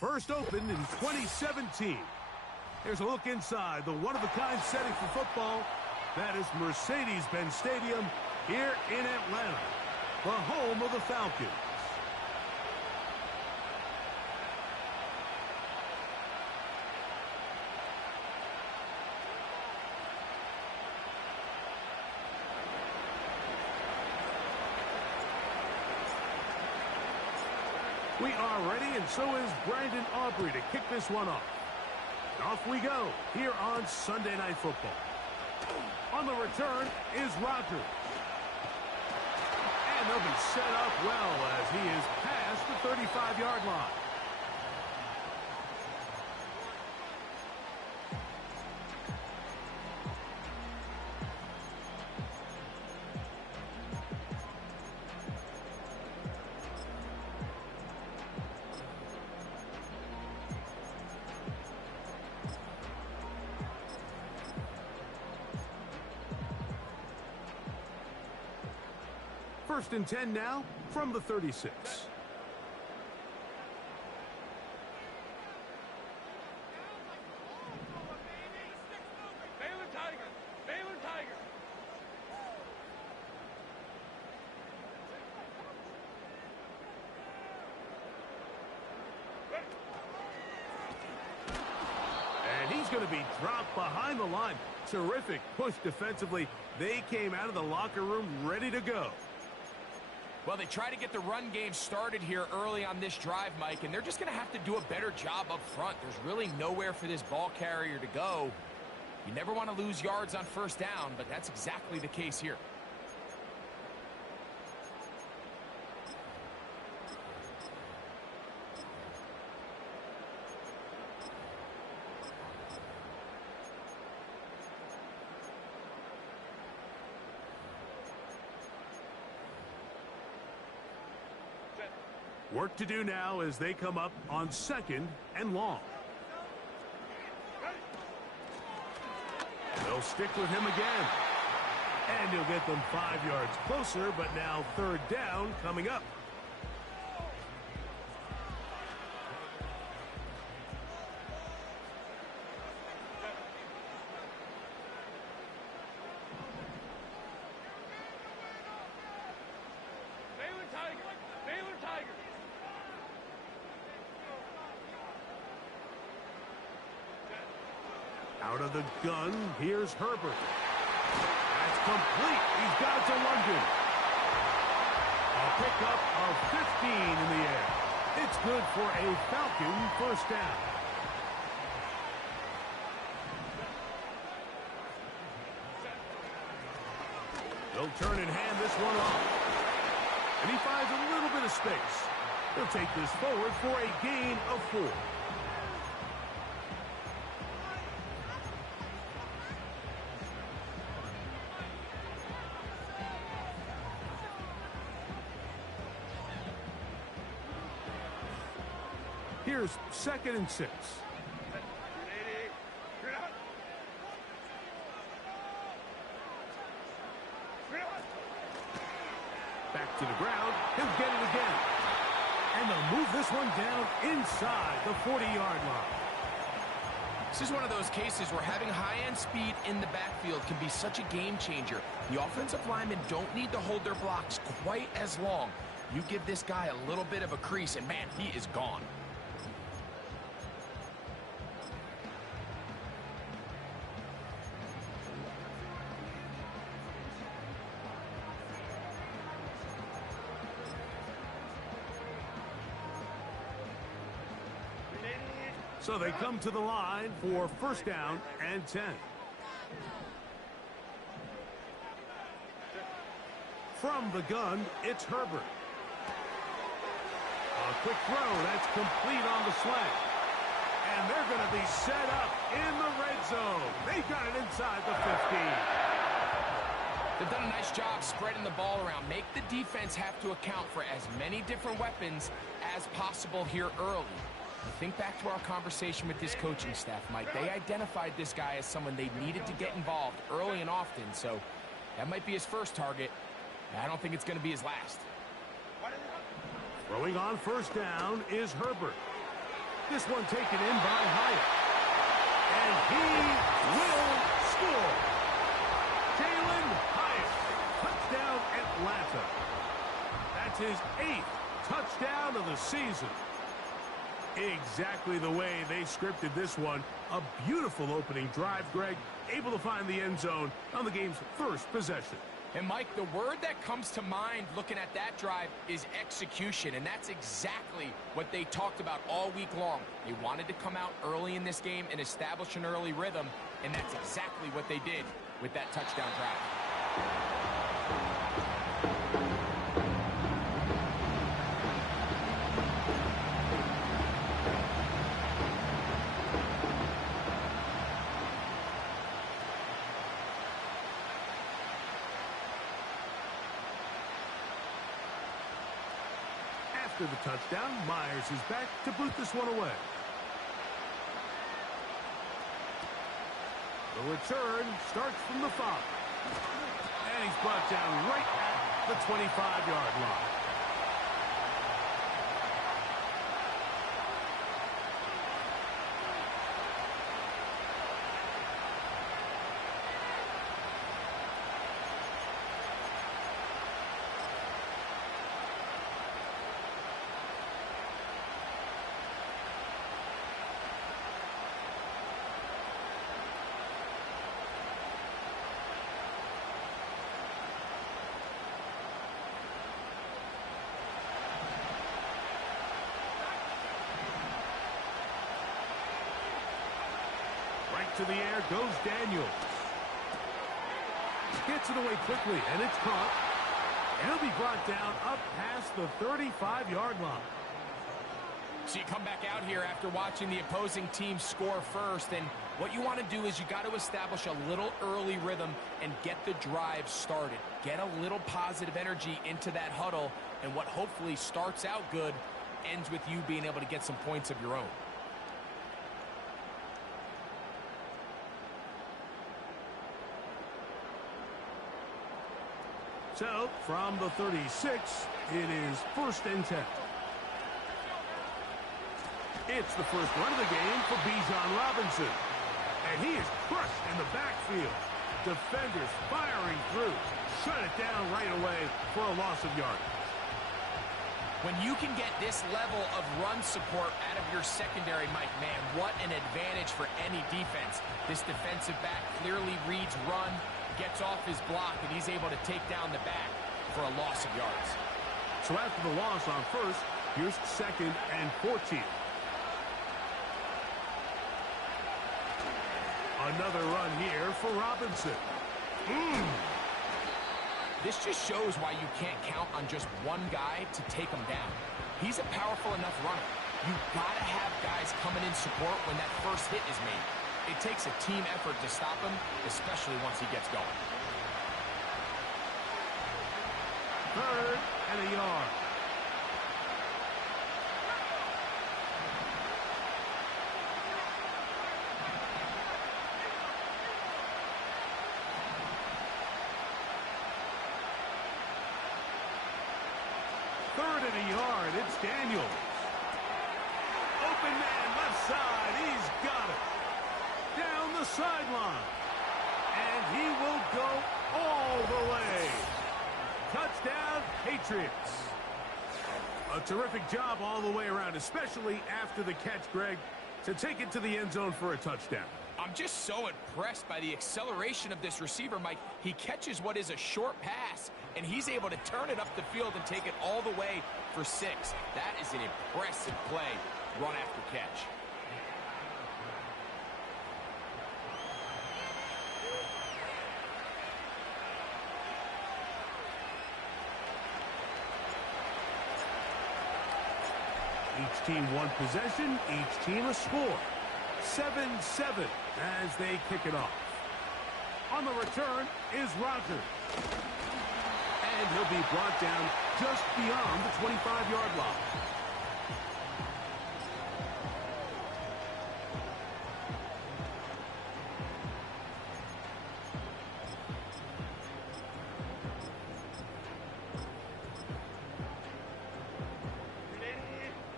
First opened in 2017. Here's a look inside the one-of-a-kind setting for football. That is Mercedes-Benz Stadium here in Atlanta, the home of the Falcons. We are ready, and so is Brandon Aubrey to kick this one off. And off we go here on Sunday Night Football. On the return is Rodgers. And they'll be set up well as he is past the 35-yard line. First and 10 now from the 36. And he's going to be dropped behind the line. Terrific push defensively. They came out of the locker room ready to go. Well, they try to get the run game started here early on this drive, Mike, and they're just going to have to do a better job up front. There's really nowhere for this ball carrier to go. You never want to lose yards on first down, but that's exactly the case here. Work to do now as they come up on 2nd and long. They'll stick with him again. And he'll get them 5 yards closer, but now 3rd down coming up. Out of the gun, here's Herbert. That's complete. He's got it to London. A pickup of 15 in the air. It's good for a Falcon first down. They'll turn and hand this one off. And he finds a little bit of space. He'll take this forward for a gain of 4. Here's 2nd and 6. Back to the ground. He'll get it again. And they'll move this one down inside the 40-yard line. This is one of those cases where having high-end speed in the backfield can be such a game changer. The offensive linemen don't need to hold their blocks quite as long. You give this guy a little bit of a crease, and man, he is gone. So they come to the line for 1st down and 10. From the gun, it's Herbert. A quick throw, that's complete on the slant. And they're going to be set up in the red zone. They got it inside the 15. They've done a nice job spreading the ball around. Make the defense have to account for as many different weapons as possible here early. Think back to our conversation with this coaching staff, Mike. They identified this guy as someone they needed to get involved early and often, so that might be his first target. I don't think it's going to be his last. Throwing on 1st down is Herbert. This one taken in by Hyatt. And he will score. Jalen Hyatt, touchdown Atlanta. That's his 8th touchdown of the season. Exactly the way they scripted this one. A beautiful opening drive, Greg. Able to find the end zone on the game's first possession. And, Mike, the word that comes to mind looking at that drive is execution, and that's exactly what they talked about all week long. They wanted to come out early in this game and establish an early rhythm, and that's exactly what they did with that touchdown drive. After the touchdown, Myers is back to boot this one away. The return starts from the 5. And he's brought down right at the 25-yard line. To the air goes Daniels. Gets it away quickly, and it's caught. And he'll be brought down up past the 35-yard line. So you come back out here after watching the opposing team score first, and what you want to do is you got to establish a little early rhythm and get the drive started. Get a little positive energy into that huddle, and what hopefully starts out good ends with you being able to get some points of your own. So, from the 36, it is 1st and 10. It's the first run of the game for Bijan Robinson. And he is crushed in the backfield. Defenders firing through. Shut it down right away for a loss of yardage. When you can get this level of run support out of your secondary, Mike, man, what an advantage for any defense. This defensive back clearly reads run, gets off his block, and he's able to take down the back for a loss of yards. So after the loss on 1st, here's 2nd and 14. Another run here for Robinson. This just shows why you can't count on just one guy to take him down. He's a powerful enough runner. You've got to have guys coming in support when that first hit is made. It takes a team effort to stop him, especially once he gets going. 3rd and a yard. It's Daniels. Open man left side. He's got it. Down the sideline. And he will go all the way. Touchdown, Patriots. A terrific job all the way around, especially after the catch, Greg, to take it to the end zone for a touchdown. I'm just so impressed by the acceleration of this receiver, Mike. He catches what is a short pass, and he's able to turn it up the field and take it all the way for 6. That is an impressive play, run after catch. Each team one possession, each team a score. 7-7 as they kick it off. On the return is Rodgers. And he'll be brought down just beyond the 25-yard line.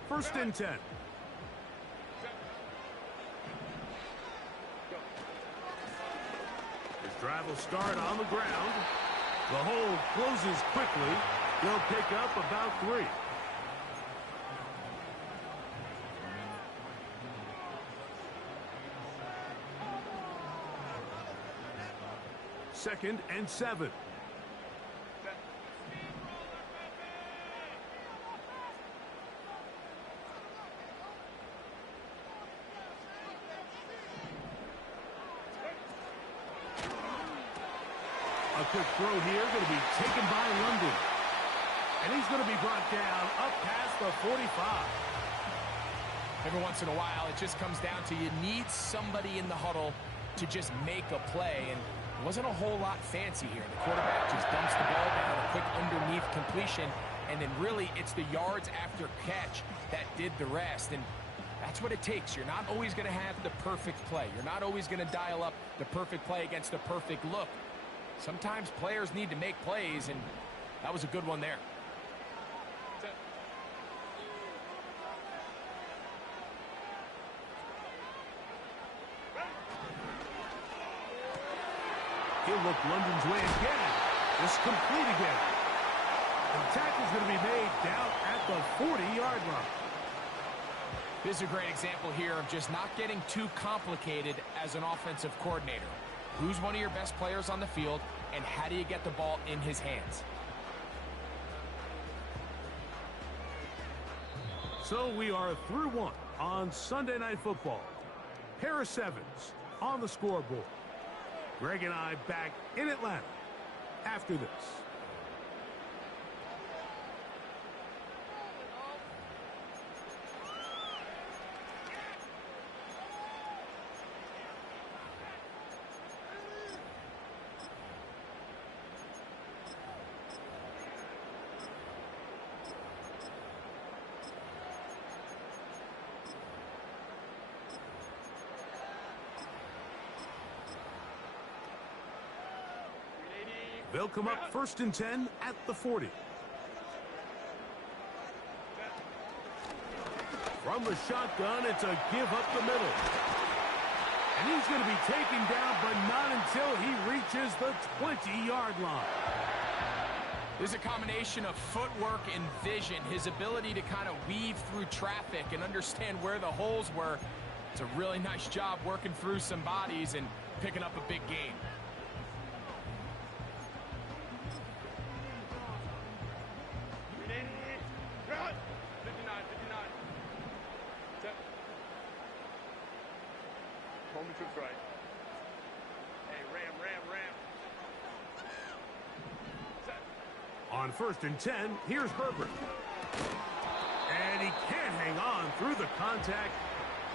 First and 10. Drive will start on the ground. The hole closes quickly. They'll pick up about 3. Second and 7. A quick throw here, going to be taken by London. And he's going to be brought down up past the 45. Every once in a while, it just comes down to you need somebody in the huddle to just make a play. And it wasn't a whole lot fancy here. The quarterback just dumps the ball down, a quick underneath completion. And then really, it's the yards after catch that did the rest. And that's what it takes. You're not always going to have the perfect play. You're not always going to dial up the perfect play against the perfect look. Sometimes players need to make plays, and that was a good one there. He'll look London's way again. This is complete again. The tackle's going to be made down at the 40-yard line. This is a great example here of just not getting too complicated as an offensive coordinator. Who's one of your best players on the field, and how do you get the ball in his hands? So we are through 1 on Sunday Night Football. Pair of 7s on the scoreboard. Greg and I back in Atlanta after this. They'll come up 1st and 10 at the 40. From the shotgun, it's a give up the middle. And he's going to be taken down, but not until he reaches the 20-yard line. There's a combination of footwork and vision, his ability to kind of weave through traffic and understand where the holes were. It's a really nice job working through some bodies and picking up a big gain. Right. Hey, ram. On 1st and 10, here's Herbert. And he can't hang on through the contact.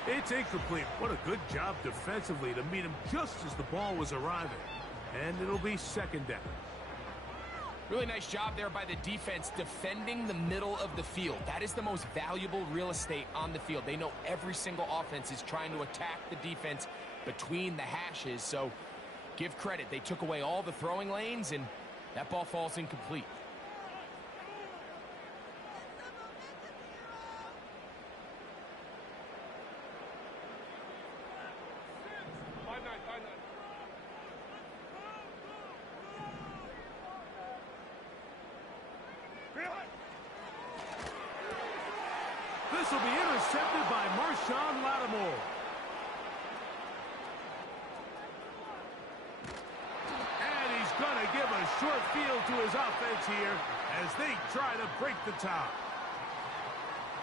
It's incomplete. What a good job defensively to meet him just as the ball was arriving. And it'll be 2nd down. Really nice job there by the defense defending the middle of the field. That is the most valuable real estate on the field. They know every single offense is trying to attack the defense between the hashes. So give credit. They took away all the throwing lanes, and that ball falls incomplete. This will be intercepted by Marshawn Lattimore. And he's going to give a short field to his offense here as they try to break the tie.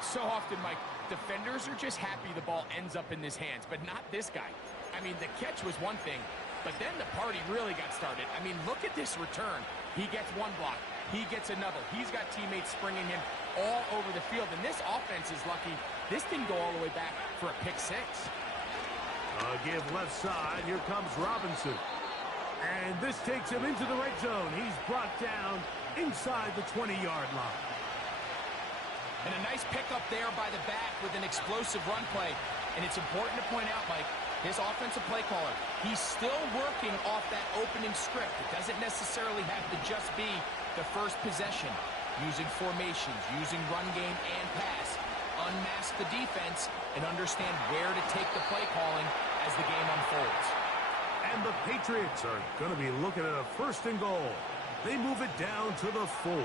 So often, Mike, defenders are just happy the ball ends up in his hands, but not this guy. I mean, the catch was one thing, but then the party really got started. I mean, look at this return. He gets one block. He gets another. He's got teammates springing him all over the field, and this offense is lucky. This didn't go all the way back for a pick six. Give left side. Here comes Robinson. And this takes him into the red zone. He's brought down inside the 20-yard line. And a nice pickup there by the back with an explosive run play. And it's important to point out, Mike, his offensive play caller, he's still working off that opening script. It doesn't necessarily have to just be the first possession. Using formations, using run game and pass. Unmask the defense and understand where to take the play calling as the game unfolds. And the Patriots are going to be looking at a 1st and goal. They move it down to the 4.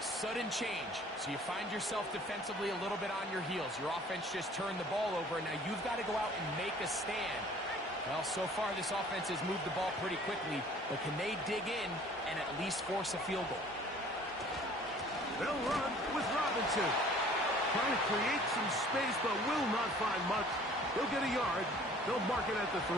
Sudden change. So you find yourself defensively a little bit on your heels. Your offense just turned the ball over, and now you've got to go out and make a stand. Well, so far this offense has moved the ball pretty quickly, but can they dig in and at least force a field goal? They'll run with Robinson. Trying to create some space, but will not find much. They'll get a yard. They'll mark it at the 3.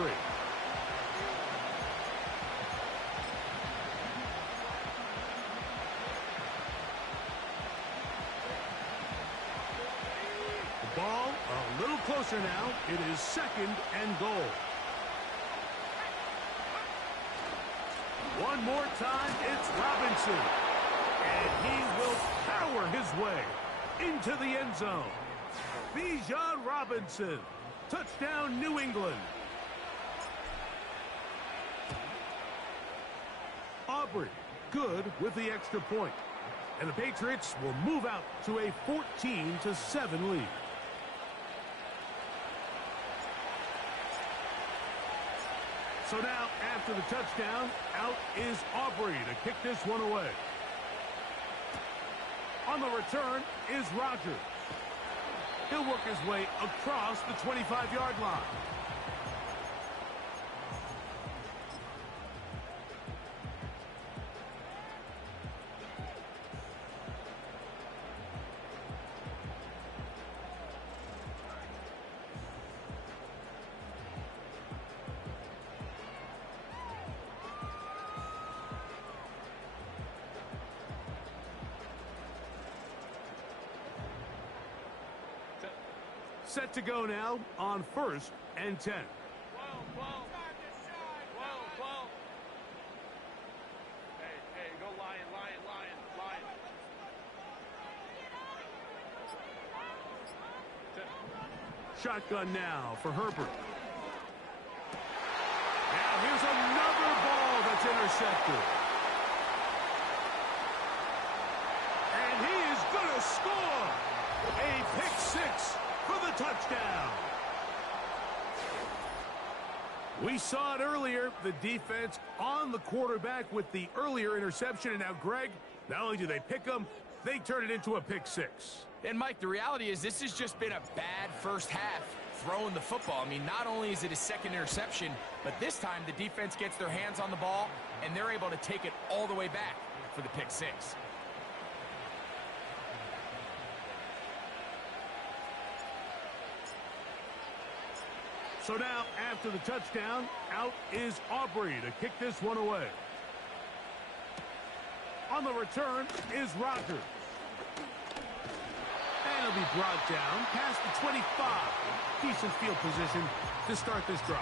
The ball a little closer now. It is 2nd and goal. One more time, it's Robinson. And he will power his way into the end zone. Bijan Robinson. Touchdown, New England. Aubrey, good with the extra point. And the Patriots will move out to a 14-7 lead. So now, after the touchdown, out is Aubrey to kick this one away. On the return is Rogers. He'll work his way across the 25-yard line. Set to go now on 1st and 10. 12. Hey, go lion. Shotgun now for Herbert. Now here's another ball that's intercepted. And he is going to score a pick 6 for the touchdown. We saw it earlier, the defense on the quarterback with the earlier interception. And now, Greg, not only do they pick them, they turn it into a pick 6. And, Mike, the reality is this has just been a bad first half throwing the football. I mean, not only is it a 2nd interception, but this time the defense gets their hands on the ball, and they're able to take it all the way back for the pick 6. So now, after the touchdown, out is Aubrey to kick this one away. On the return is Rogers. And he'll be brought down past the 25. Decent field position to start this drive.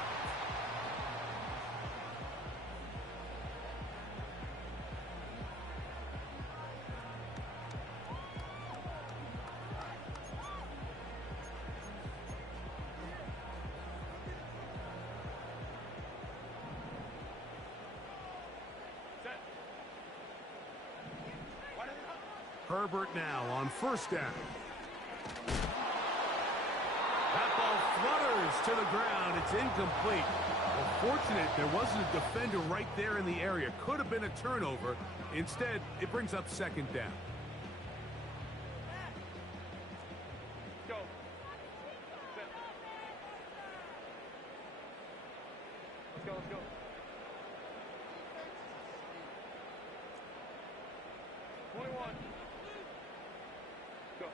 Herbert now on 1st down. That ball flutters to the ground. It's incomplete. Well, fortunate there wasn't a defender right there in the area. Could have been a turnover. Instead, it brings up 2nd down. Go. 21. Go.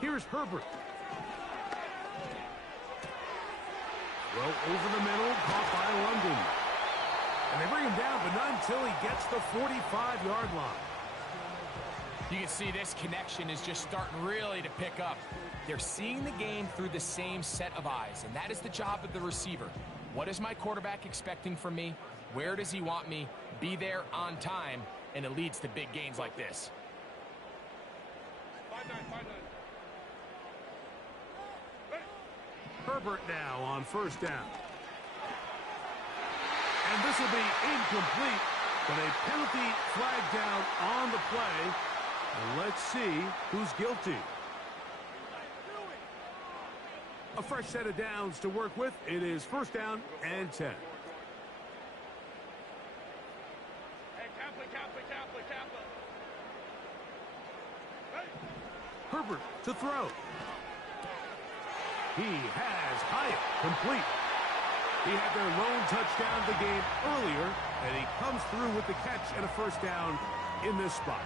Here's Herbert. Well, over the middle, caught by London. And they bring him down, but not until he gets the 45-yard line. You can see this connection is just starting really to pick up. They're seeing the game through the same set of eyes, and that is the job of the receiver. What is my quarterback expecting from me? Where does he want me? Be there on time, and it leads to big gains like this. 5-9. Herbert now on 1st down. And this will be incomplete, but a penalty flag down on the play. And let's see who's guilty. A fresh set of downs to work with. It is first down and 10. Hey, Kappa, Kappa, Kappa, Kappa. Hey. Herbert to throw. He has Hyatt complete. He had their lone touchdown of the game earlier, and he comes through with the catch and a first down in this spot.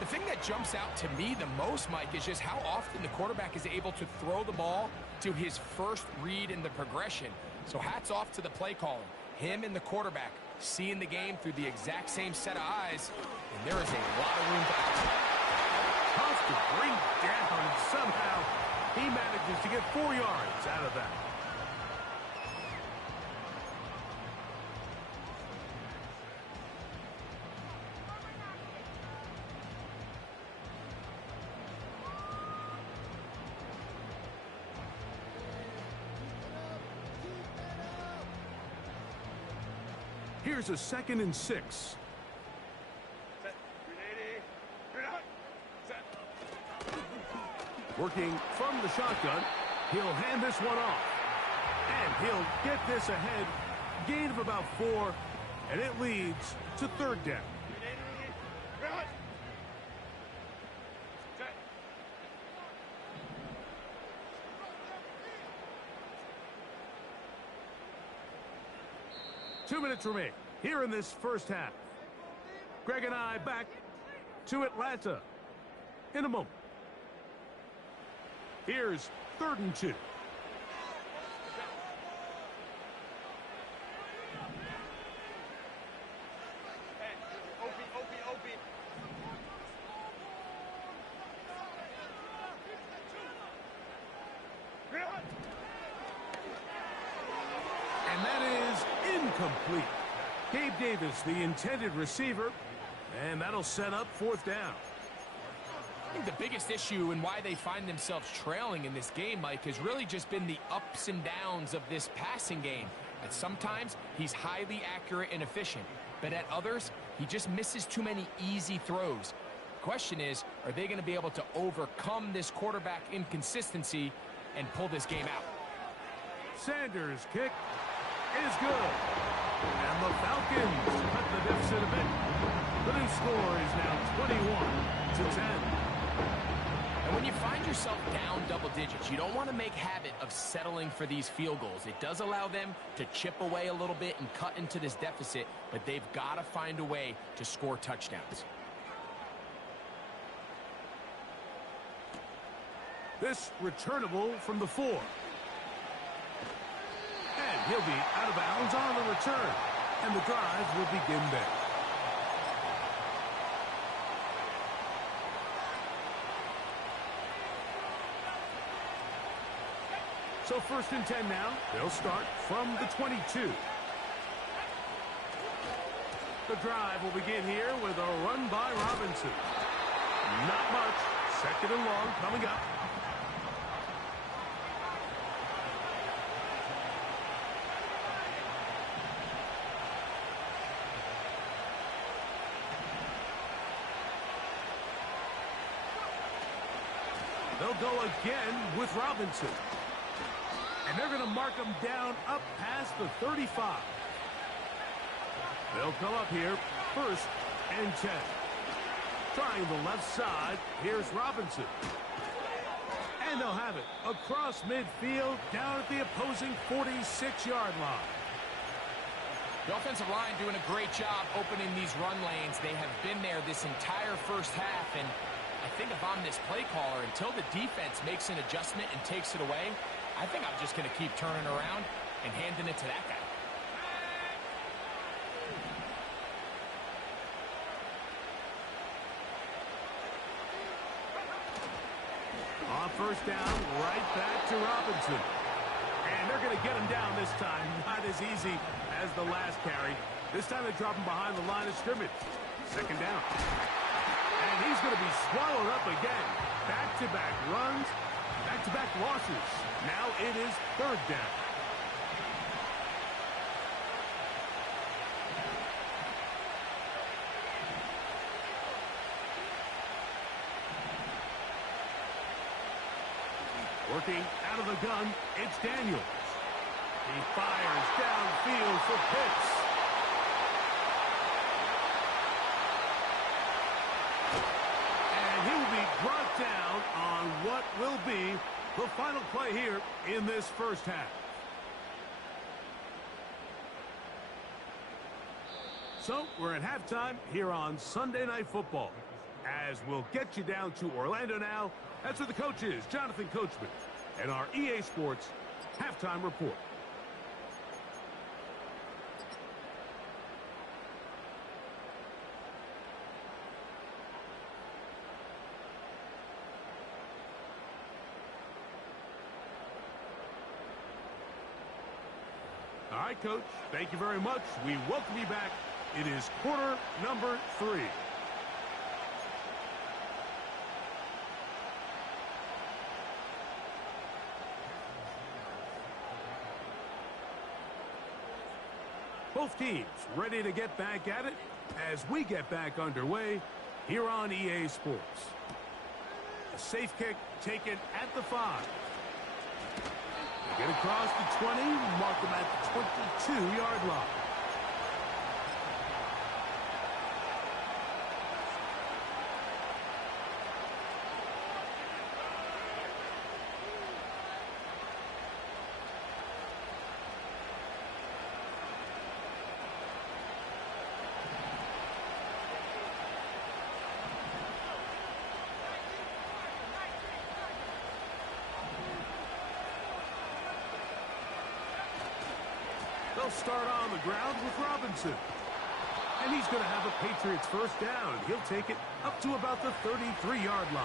The thing that jumps out to me the most, Mike, is just how often the quarterback is able to throw the ball to his first read in the progression. So hats off to the play caller. Him and the quarterback seeing the game through the exact same set of eyes, and there is a lot of room to action. Tough to bring down, and somehow he manages to get 4 yards out of that. Here's a 2nd and 6. Set. 380. You're out. Set. Working from the shotgun, he'll hand this one off. And he'll get this ahead. Gain of about 4, and it leads to 3rd down. 380. You're out. Set. 2 minutes remain here in this first half. Greg and I back to Atlanta in a moment. Here's 3rd and 2. Hey, Opie. You're out. And that is incomplete. Gabe Davis, the intended receiver, and that'll set up 4th down. I think the biggest issue and why they find themselves trailing in this game, Mike, has really just been the ups and downs of this passing game. At sometimes, he's highly accurate and efficient, but at others, he just misses too many easy throws. The question is, are they going to be able to overcome this quarterback inconsistency and pull this game out? Sanders' kick is good. And the Falcons cut the deficit a bit. The new score is now 21-10. And when you find yourself down double digits, you don't want to make habit of settling for these field goals. It does allow them to chip away a little bit and cut into this deficit, but they've got to find a way to score touchdowns. This returnable from the 4. And he'll be out of bounds on the return. And the drive will begin there. So 1st and 10 now. They'll start from the 22. The drive will begin here with a run by Robinson. Not much. 2nd and long coming up. They'll go again with Robinson. And they're going to mark him down up past the 35. They'll come up here 1st and 10. Trying the left side. Here's Robinson. And they'll have it across midfield down at the opposing 46-yard line. The offensive line doing a great job opening these run lanes. They have been there this entire first half, and I think if I'm this play caller, until the defense makes an adjustment and takes it away, I think I'm just going to keep turning around and handing it to that guy. On 1st down, right back to Robinson. And they're going to get him down this time. Not as easy as the last carry. This time they drop him behind the line of scrimmage. 2nd down. And he's going to be swallowed up again. Back-to-back runs, back-to-back losses. Now it is 3rd down. Working out of the gun, it's Daniels. He fires downfield for Pitts. And he will be brought down on what will be the final play here in this first half. So we're at halftime here on Sunday Night Football. As we'll get you down to Orlando now, that's where the coach is, Jonathan Coachman, and our EA Sports halftime report. All right, Coach, thank you very much. We welcome you back. It is quarter number 3. Both teams ready to get back at it as we get back underway here on EA Sports. A safe kick taken at the 5. They get across the 20, mark them at the 22-yard line. They'll start on the ground with Robinson. And he's going to have the Patriots first down. He'll take it up to about the 33-yard line.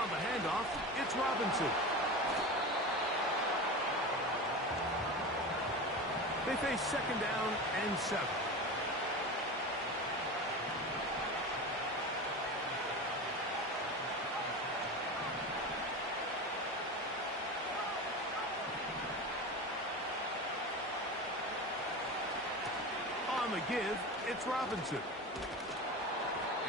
On the handoff, it's Robinson. They face second down and 7. On the give, it's Robinson.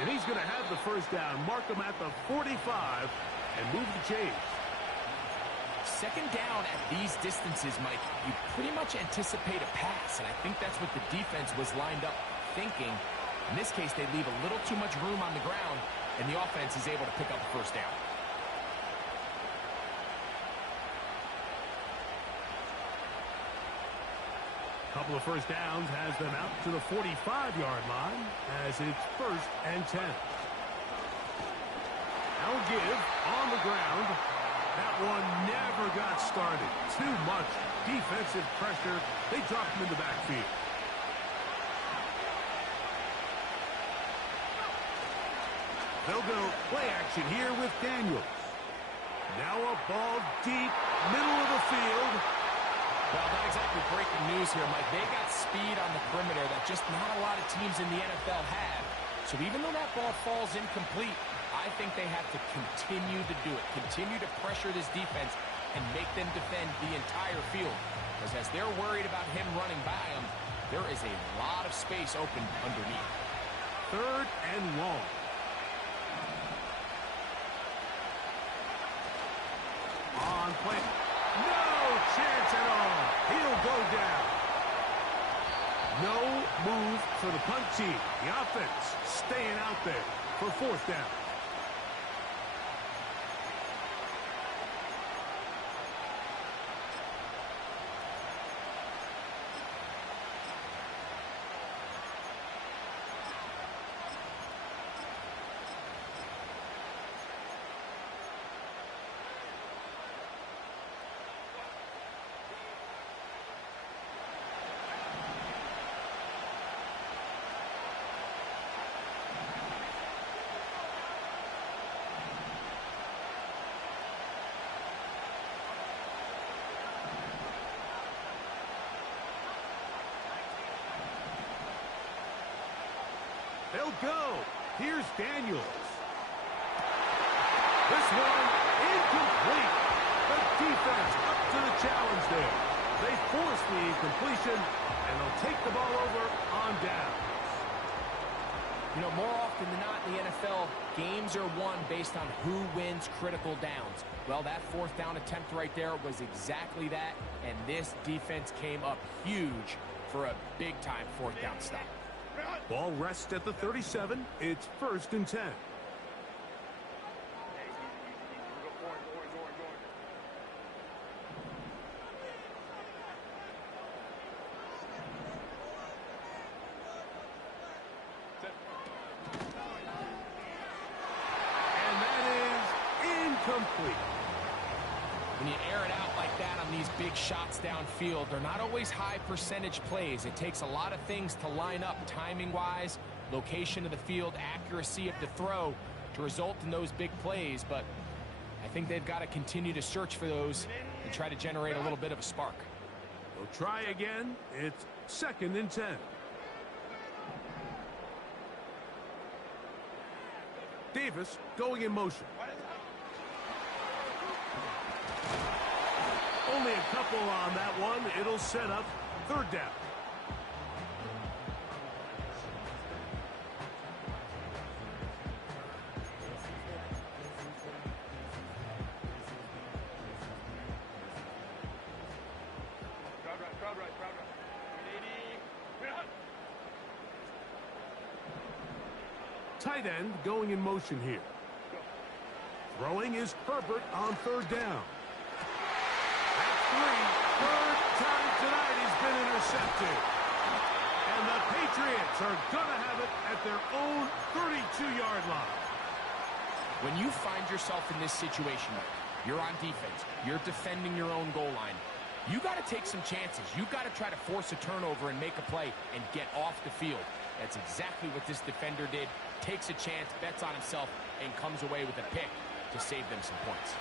And he's going to have the first down, mark him at the 45, and move the chains. Second down at these distances, Mike, you pretty much anticipate a pass, and I think that's what the defense was lined up thinking. In this case, they leave a little too much room on the ground, and the offense is able to pick up the first down. Couple of first downs has them out to the 45-yard line as it's first and 10. Now give on the ground. That one never got started. Too much defensive pressure. They dropped him in the backfield. They'll go play action here with Daniels. Now a ball deep, middle of the field. Well, not exactly breaking news here, Mike. They got speed on the perimeter that just not a lot of teams in the NFL have. So even though that ball falls incomplete, I think they have to continue to do it, continue to pressure this defense and make them defend the entire field. Because as they're worried about him running by them, there is a lot of space open underneath. Third and long. On play. No chance at all. He'll go down. No move for the punt team. The offense staying out there for fourth down. They'll go. Here's Daniels. This one incomplete. complete. The defense up to the challenge there. They force the incompletion, and they'll take the ball over on down. You know, more often than not in the NFL, games are won based on who wins critical downs. Well, that fourth down attempt right there was exactly that, and this defense came up huge for a big-time fourth down stop. Ball rests at the 37. It's 1st and 10. Complete. When you air it out like that on these big shots downfield, they're not always high percentage plays. It takes a lot of things to line up timing-wise, location of the field, accuracy of the throw to result in those big plays. But I think they've got to continue to search for those and try to generate a little bit of a spark. They'll try again. It's 2nd and 10. Davis going in motion. Only a couple on that one. It'll set up 3rd down. Tight end going in motion here. Throwing is Herbert on 3rd down. Third time tonight he's been intercepted. And the Patriots are going to have it at their own 32-yard line. When you find yourself in this situation, you're on defense, you're defending your own goal line, you got to take some chances. You've got to try to force a turnover and make a play and get off the field. That's exactly what this defender did. Takes a chance, bets on himself, and comes away with a pick to save them some points.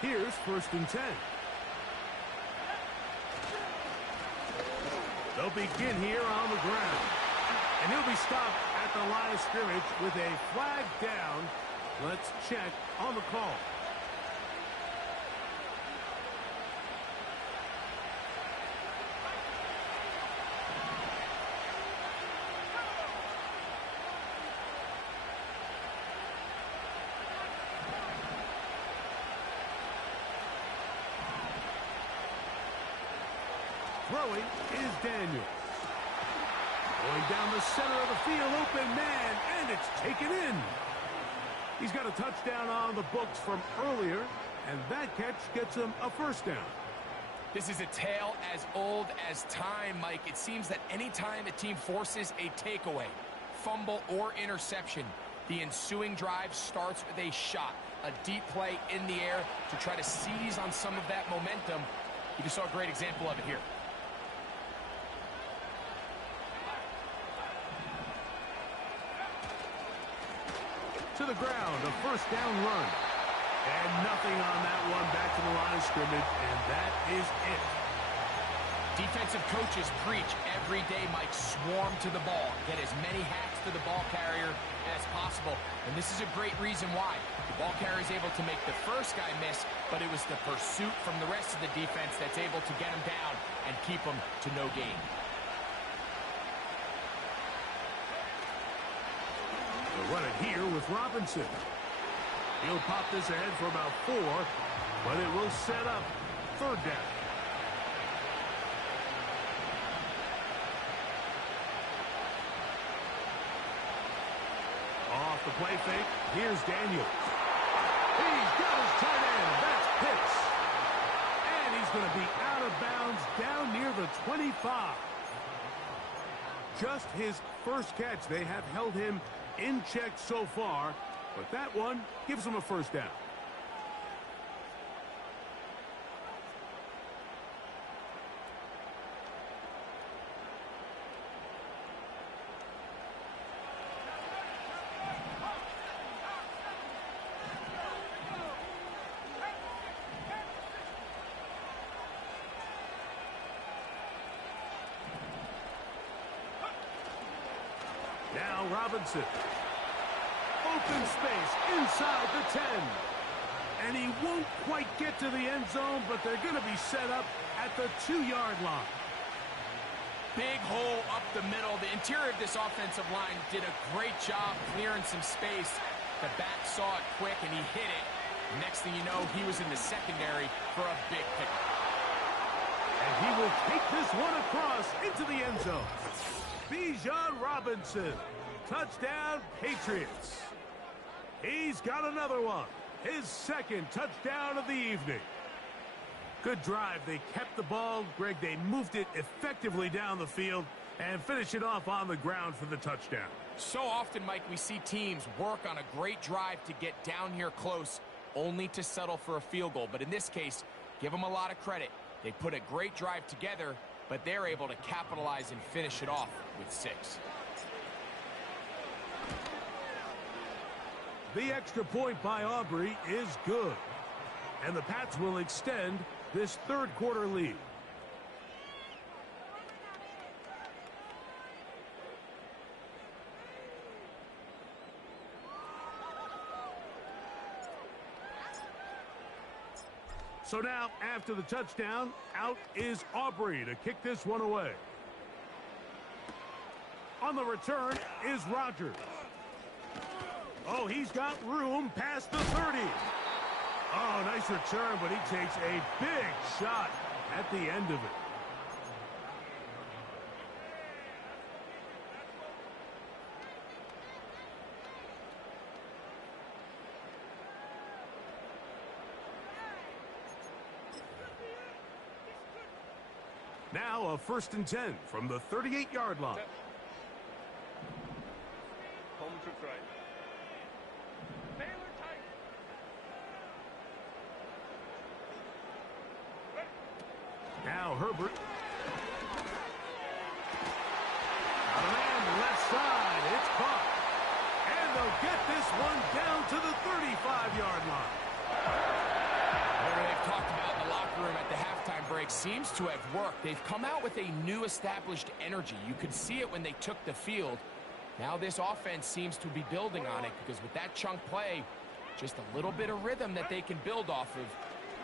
Here's 1st and 10. They'll begin here on the ground. And he'll be stopped at the line of scrimmage with a flag down. Let's check on the call. Throwing is Daniel. Going down the center of the field, open man, and it's taken in. He's got a touchdown on the books from earlier, and that catch gets him a 1st down. This is a tale as old as time, Mike. It seems that any time a team forces a takeaway, fumble, or interception, the ensuing drive starts with a shot, a deep play in the air to try to seize on some of that momentum. You just saw a great example of it here. To the ground, a 1st down run. And nothing on that one, back to the line of scrimmage, and that is it. Defensive coaches preach every day, Mike, swarm to the ball. Get as many hacks to the ball carrier as possible. And this is a great reason why. The ball carrier is able to make the first guy miss, but it was the pursuit from the rest of the defense that's able to get him down and keep him to no gain. They'll run it here with Robinson. He'll pop this ahead for about 4, but it will set up 3rd down. Off the play fake, here's Daniel. He's got his tight end. That's Pitts. And he's going to be out of bounds down near the 25. Just his 1st catch. They have held him in check so far, but that one gives him a 1st down. Now Robinson. Open space inside the 10. And he won't quite get to the end zone, but they're going to be set up at the 2-yard line. Big hole up the middle. The interior of this offensive line did a great job clearing some space. The back saw it quick, and he hit it. Next thing you know, he was in the secondary for a big pickup. And he will take this one across into the end zone. Bijan Robinson, touchdown Patriots. He's got another one. His second touchdown of the evening. Good drive. They kept the ball. Greg, they moved it effectively down the field and finished it off on the ground for the touchdown. So often, Mike, we see teams work on a great drive to get down here close, only to settle for a field goal. But in this case, give them a lot of credit. They put a great drive together, but they're able to capitalize and finish it off with 6. The extra point by Aubrey is good. And the Pats will extend this third quarter lead. So now, after the touchdown, out is Aubrey to kick this one away. On the return is Rogers. Oh, he's got room past the 30. Oh, nice return, but he takes a big shot at the end of it. Now a 1st and 10 from the 38-yard line. Home to try. Baylor tight. Now Herbert. Got a man left side. It's caught. And they'll get this one down to the 35-yard line. What they've talked about in the locker room at the halftime break seems to have worked. They've come out with a new established energy. You could see it when they took the field. Now this offense seems to be building on it because with that chunk play, just a little bit of rhythm that they can build off of.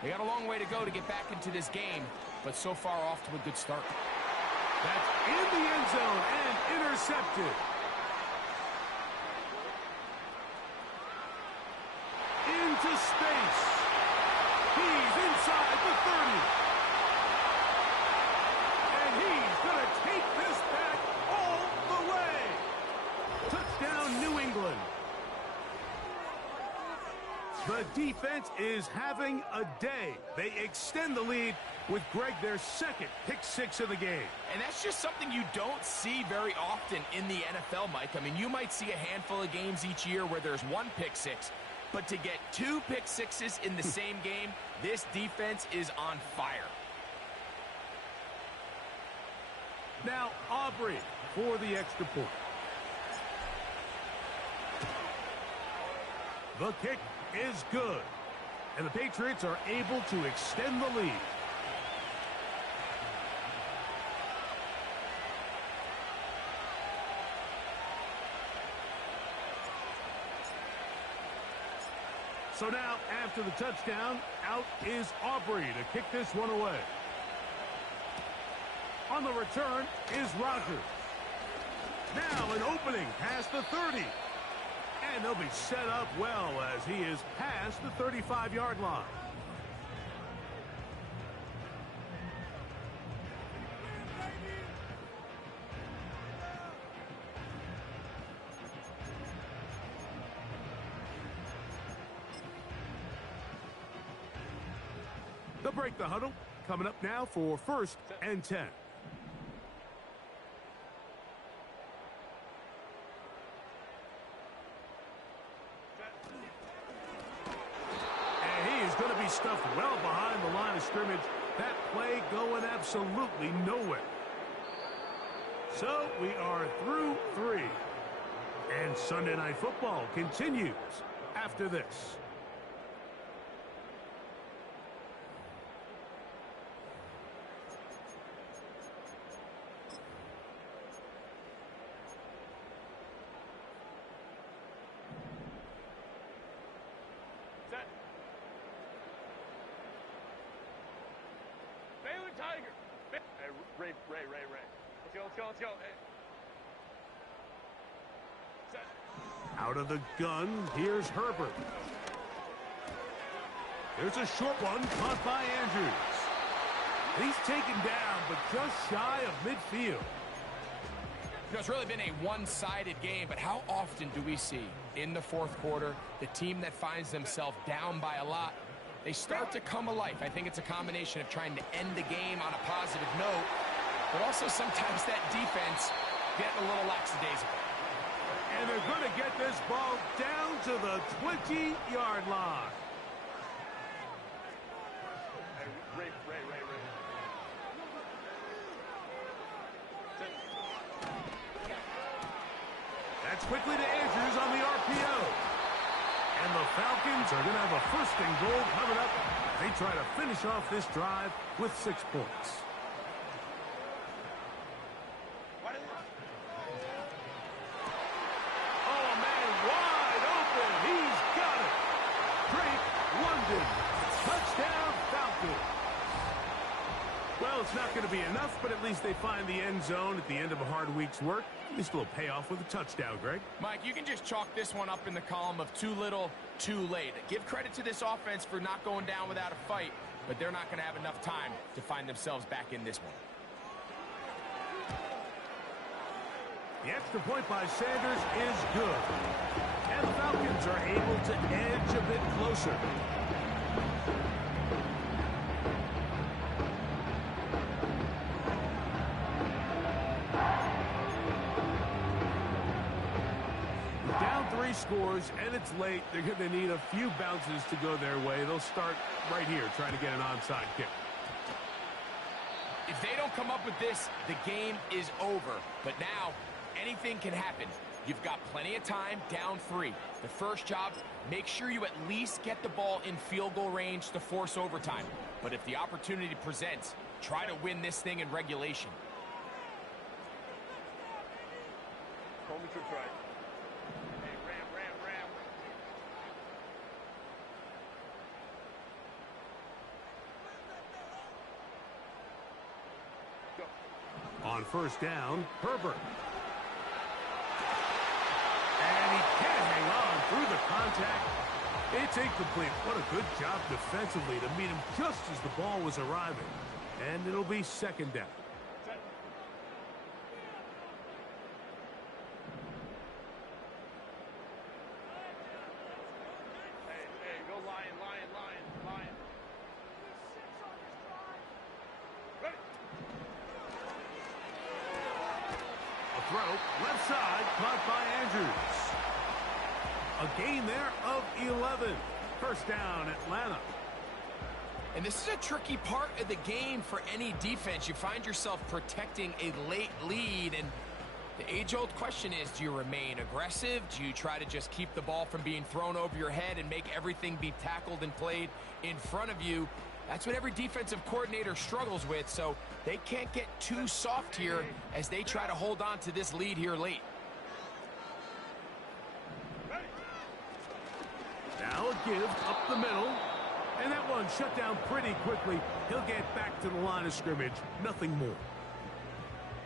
They got a long way to go to get back into this game, but so far off to a good start. That's in the end zone and intercepted. Into space. He's inside the 30. And he's going to take this back all the way. Touchdown, New England. The defense is having a day. They extend the lead with Greg their second pick-6 of the game. And that's just something you don't see very often in the NFL, Mike. I mean, you might see a handful of games each year where there's one pick-6, but to get 2 pick-6s in the same game, this defense is on fire. Now Aubrey for the extra point. The kick is good. And the Patriots are able to extend the lead. So now, after the touchdown, out is Aubrey to kick this one away. On the return is Rogers. Now an opening past the 30. And they'll be set up well as he is past the 35-yard line. They'll break the huddle. Coming up now for 1st and 10. Going to be stuffed well behind the line of scrimmage. That play going absolutely nowhere. So we are through 3. And Sunday Night Football continues after this. Ray. Let's go. Hey. Set. Out of the gun, here's Herbert. There's a short one caught by Andrews. He's taken down, but just shy of midfield. You know, it's really been a one-sided game, but how often do we see in the fourth quarter the team that finds themselves down by a lot, they start to come alive? I think it's a combination of trying to end the game on a positive note, but also sometimes that defense getting a little lackadaisical. And they're going to get this ball down to the 20-yard line. Ray. That's quickly to Andrews on the RPO. And the Falcons are going to have a first and goal coming up. They try to finish off this drive with 6 points. Oh, man, wide open. He's got it. Drake London. Touchdown, Falcons. Well, it's not going to be enough, but at least they find the end zone at the end of a hard week's work. At least a little payoff with a touchdown, Greg. Mike, you can just chalk this one up in the column of too little, too late. Give credit to this offense for not going down without a fight, but they're not going to have enough time to find themselves back in this one. The extra point by Sanders is good. And the Falcons are able to edge a bit closer. Down 3 scores, and it's late. They're going to need a few bounces to go their way. They'll start right here trying to get an onside kick. If they don't come up with this, the game is over. But now, anything can happen. You've got plenty of time, down 3. The first job, make sure you at least get the ball in field goal range to force overtime. But if the opportunity presents, try to win this thing in regulation. Call me to try. Hey, Ram. Go. On first down, Herbert. And he can't hang on through the contact. It's incomplete. What a good job defensively to meet him just as the ball was arriving. And it'll be second down. Set. Hey, go Lion. Ready. A throw, left side, caught by Andrews. A gain there of 11. First down, Atlanta. And this is a tricky part of the game for any defense. You find yourself protecting a late lead, and the age-old question is, do you remain aggressive? Do you try to just keep the ball from being thrown over your head and make everything be tackled and played in front of you? That's what every defensive coordinator struggles with, so they can't get too soft here as they try to hold on to this lead here late. Now a give up the middle. And that one shut down pretty quickly. He'll get back to the line of scrimmage. Nothing more.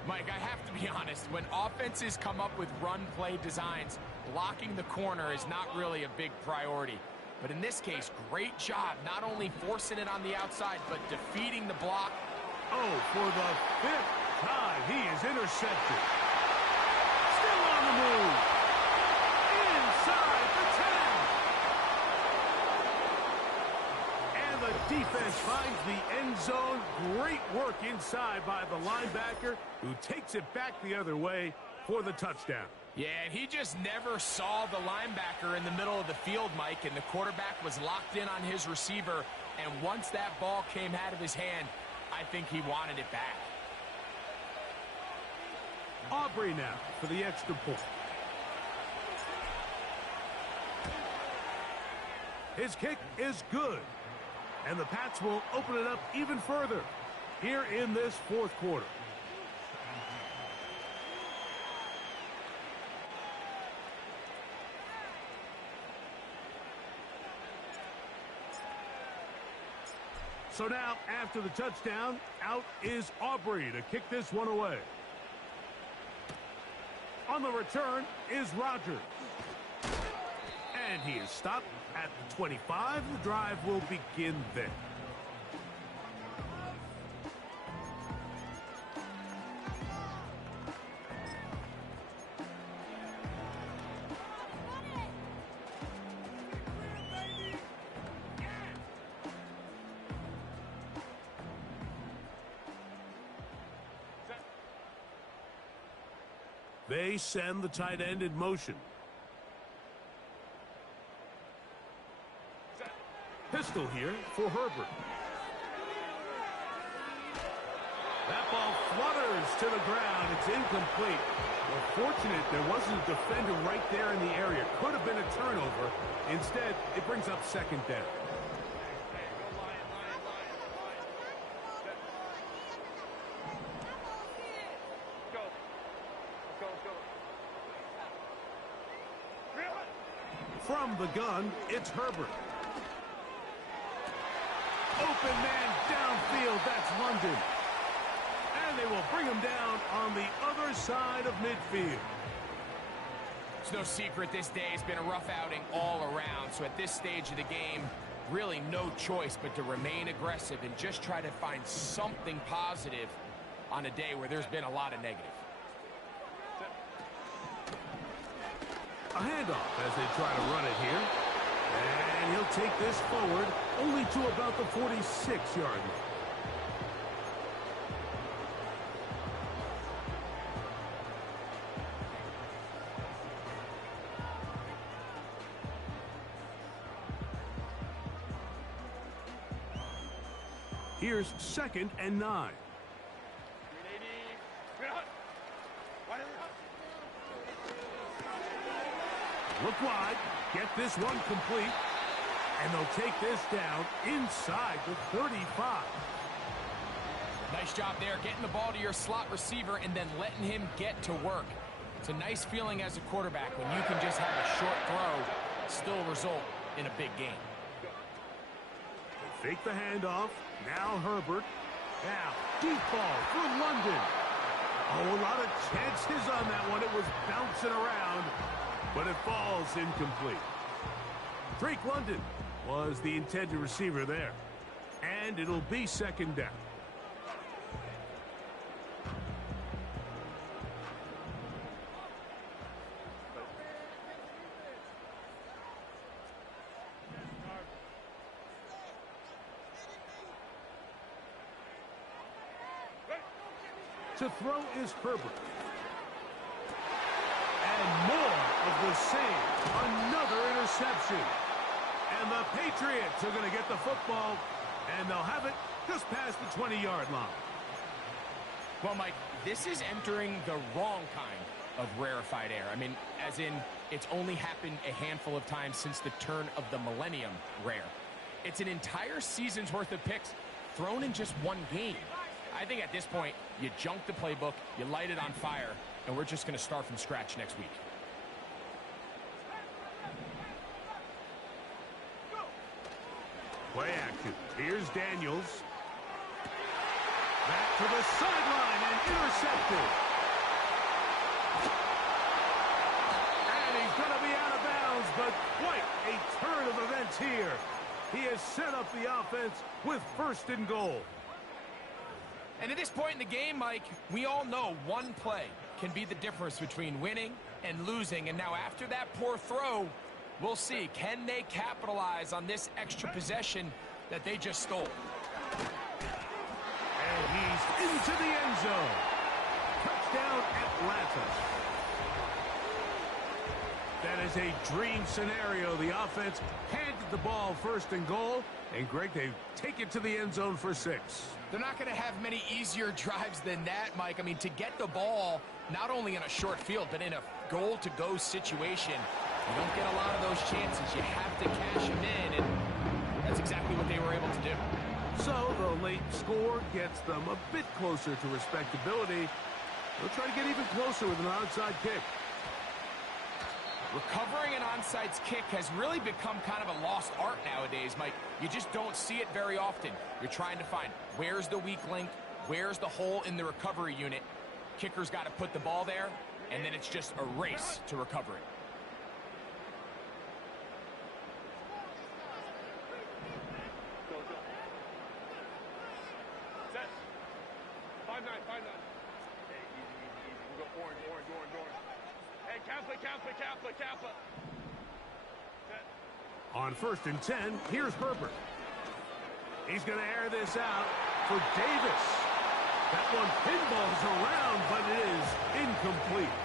Mike, I have to be honest. When offenses come up with run-play designs, blocking the corner is not really a big priority. But in this case, great job not only forcing it on the outside, but defeating the block. Oh, for the 5th time, he is intercepted. Still on the move. Inside the 10. And the defense finds the end zone. Great work inside by the linebacker, who takes it back the other way for the touchdown. Yeah, and he just never saw the linebacker in the middle of the field, Mike, and the quarterback was locked in on his receiver, and once that ball came out of his hand, I think he wanted it back. Aubrey now for the extra point. His kick is good, and the Pats will open it up even further here in this fourth quarter. So now, after the touchdown, out is Aubrey to kick this one away. On the return is Rogers. And he is stopped at the 25. The drive will begin then. They send the tight end in motion. Pistol here for Herbert. That ball flutters to the ground. It's incomplete. Well, fortunate there wasn't a defender right there in the area. Could have been a turnover. Instead, it brings up second down. From the gun, it's Herbert. Open man downfield, that's London. And they will bring him down on the other side of midfield. It's no secret this day has been a rough outing all around. So at this stage of the game, really no choice but to remain aggressive and just try to find something positive on a day where there's been a lot of negative. A handoff as they try to run it here. And he'll take this forward only to about the 46-yard line. Here's 2nd and 9. Look wide, get this one complete, and they'll take this down inside the 35. Nice job there, getting the ball to your slot receiver and then letting him get to work. It's a nice feeling as a quarterback when you can just have a short throw, still result in a big game. They fake the handoff, now Herbert. Now, deep ball for London. Oh, a lot of chances on that one. It was bouncing around, but it falls incomplete. Drake London was the intended receiver there. And it'll be 2nd down. To throw is Herbert. And more of the same. Another interception. And the Patriots are going to get the football, and they'll have it just past the 20-yard line. Well, Mike, this is entering the wrong kind of rarefied air. I mean, as in, it's only happened a handful of times since the turn of the millennium rare. It's an entire season's worth of picks thrown in just one game. I think at this point, you junk the playbook, you light it on fire, and we're just going to start from scratch next week. Play action. Here's Daniels. Back to the sideline and intercepted. And he's going to be out of bounds, but quite a turn of events here. He has set up the offense with 1st and goal. And at this point in the game, Mike, we all know one play can be the difference between winning and losing. And now after that poor throw, we'll see, can they capitalize on this extra possession that they just stole? And he's into the end zone. Touchdown, Atlanta. That is a dream scenario. The offense handed the ball 1st and goal. And, Greg, they take it to the end zone for 6. They're not going to have many easier drives than that, Mike. I mean, to get the ball, not only in a short field, but in a goal-to-go situation, you don't get a lot of those chances. You have to cash them in, and that's exactly what they were able to do. So the late score gets them a bit closer to respectability. They'll try to get even closer with an onside kick. Recovering an onside kick has really become kind of a lost art nowadays, Mike. You just don't see it very often. You're trying to find where's the weak link, where's the hole in the recovery unit. Kicker's got to put the ball there, and then it's just a race to recover it. Set. 5-9, 5-9. Hey, easy. We go orange. Hey, Kappa. Set. On 1st and 10, here's Herbert. He's going to air this out for Davis. That one pinballs around, but it is incomplete.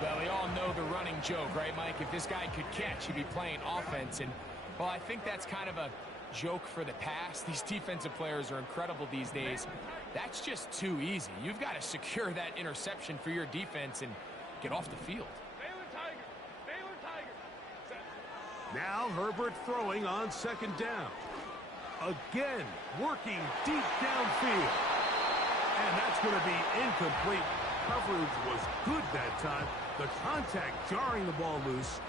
Well, we all know the running joke, right, Mike? If this guy could catch, he'd be playing offense. And, well, I think that's kind of a joke for the past. These defensive players are incredible these days. That's just too easy. You've got to secure that interception for your defense and get off the field. Baylor Tiger. Set. Now Herbert throwing on 2nd down. Again, working deep downfield. And that's going to be incomplete. Coverage was good that time. The contact jarring the ball loose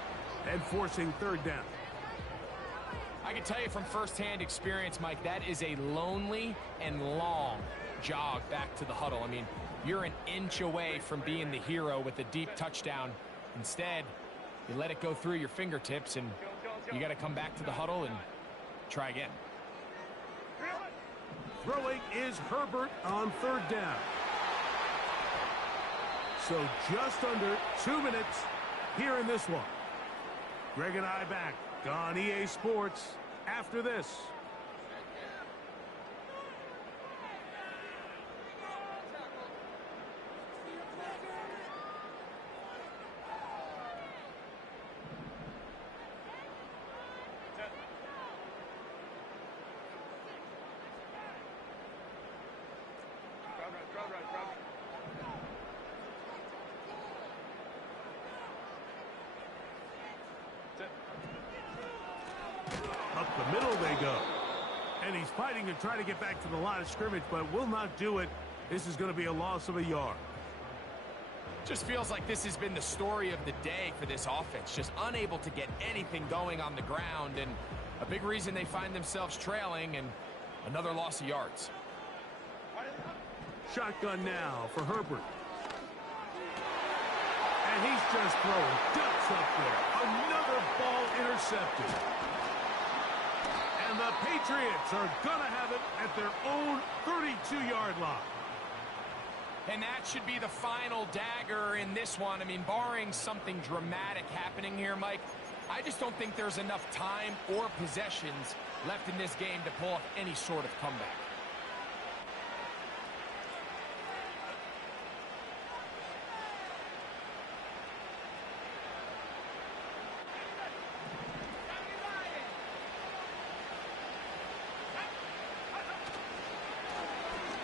and forcing 3rd down. I can tell you from firsthand experience, Mike, that is a lonely and long jog back to the huddle. I mean, you're an inch away from being the hero with a deep touchdown. Instead, you let it go through your fingertips, and you got to come back to the huddle and try again. Throwing is Herbert on 3rd down. So just under 2 minutes here in this one. Greg and I back on EA Sports after this. Crowd right. Up the middle they go. And he's fighting to try to get back to the line of scrimmage, but will not do it. This is going to be a loss of a yard. Just feels like this has been the story of the day for this offense. Just unable to get anything going on the ground, and a big reason they find themselves trailing, and another loss of yards. Shotgun now for Herbert. And he's just throwing ducks up there. Another ball intercepted. And the Patriots are going to have it at their own 32-yard line. And that should be the final dagger in this one. I mean, barring something dramatic happening here, Mike, I just don't think there's enough time or possessions left in this game to pull off any sort of comeback.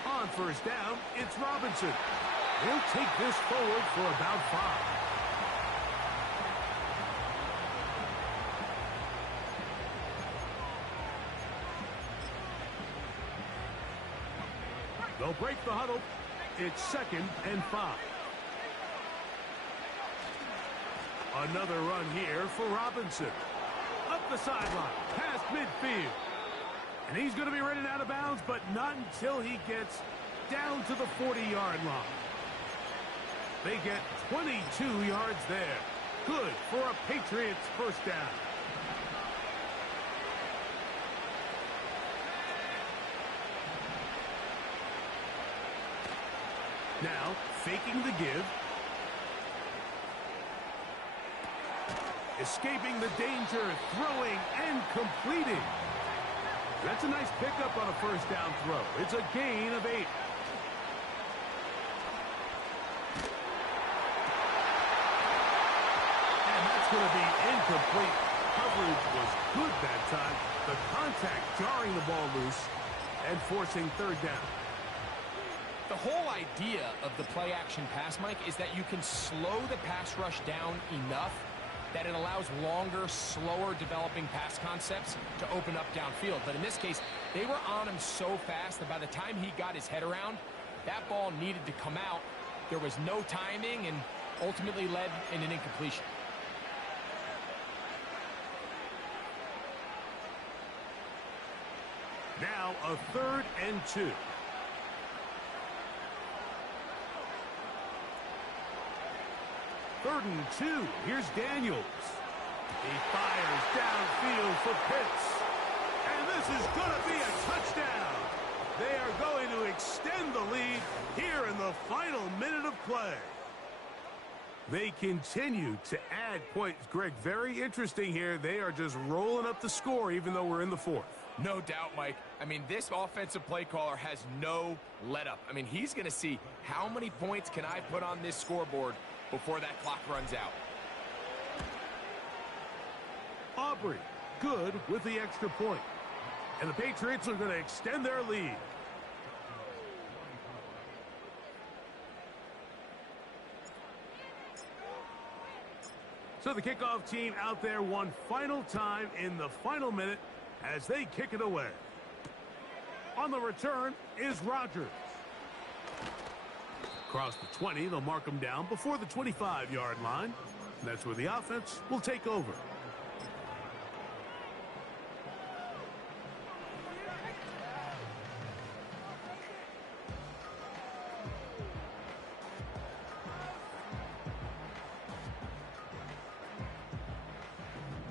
On 1st down, it's Robinson. He'll take this forward for about 5. They'll break the huddle. It's 2nd and 5. Another run here for Robinson. Up the sideline, past midfield. And he's going to be running out of bounds, but not until he gets down to the 40-yard line. They get 22 yards there. Good for a Patriots 1st down. Now, faking the give. Escaping the danger, throwing and completing. That's a nice pickup on a 1st down throw. It's a gain of 8. And that's going to be incomplete. Coverage was good that time. The contact jarring the ball loose and forcing 3rd down. The whole idea of the play-action pass, Mike, is that you can slow the pass rush down enough that it allows longer, slower developing pass concepts to open up downfield. But in this case, they were on him so fast that by the time he got his head around, that ball needed to come out. There was no timing and ultimately led in an incompletion. Now a 3rd and 2. Third and 2. Here's Daniels. He fires downfield for Pitts. And this is going to be a touchdown. They are going to extend the lead here in the final minute of play. They continue to add points. Greg, very interesting here. They are just rolling up the score even though we're in the 4th. No doubt, Mike. I mean, this offensive play caller has no let-up. I mean, he's going to see how many points can I put on this scoreboard before that clock runs out. Aubrey, good with the extra point. And the Patriots are going to extend their lead. So the kickoff team out there one final time in the final minute as they kick it away. On the return is Rodgers. Across the 20, they'll mark him down before the 25-yard line. And that's where the offense will take over.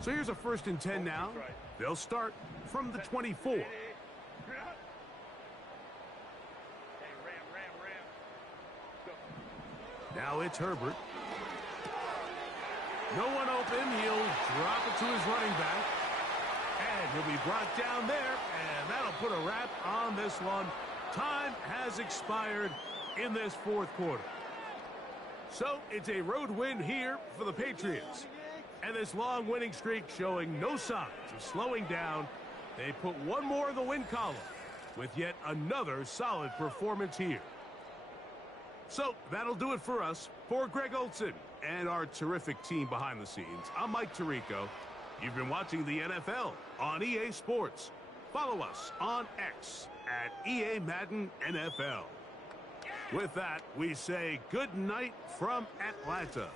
So here's a 1st and 10 now. They'll start from the 24. Now it's Herbert. No one open. He'll drop it to his running back. And he'll be brought down there. And that'll put a wrap on this one. Time has expired in this 4th quarter. So it's a road win here for the Patriots. And this long winning streak showing no signs of slowing down. They put one more in the win column with yet another solid performance here. So that'll do it for us. For Greg Olson and our terrific team behind the scenes, I'm Mike Tirico. You've been watching the NFL on EA Sports. Follow us on X at EA Madden NFL. With that, we say good night from Atlanta.